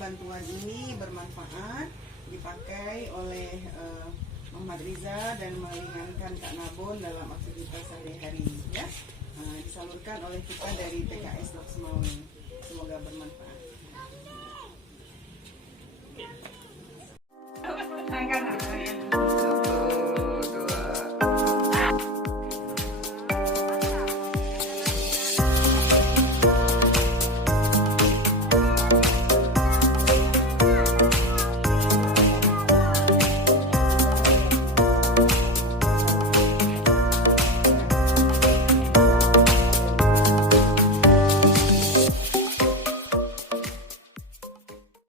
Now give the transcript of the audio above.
bantuan ini bermanfaat, dipakai oleh Muhammad Riza dan meringankan Kak Nabon dalam aktivitas sehari-hari ya. Disalurkan oleh kita dari TKS Lok Semawe. Semoga bermanfaat.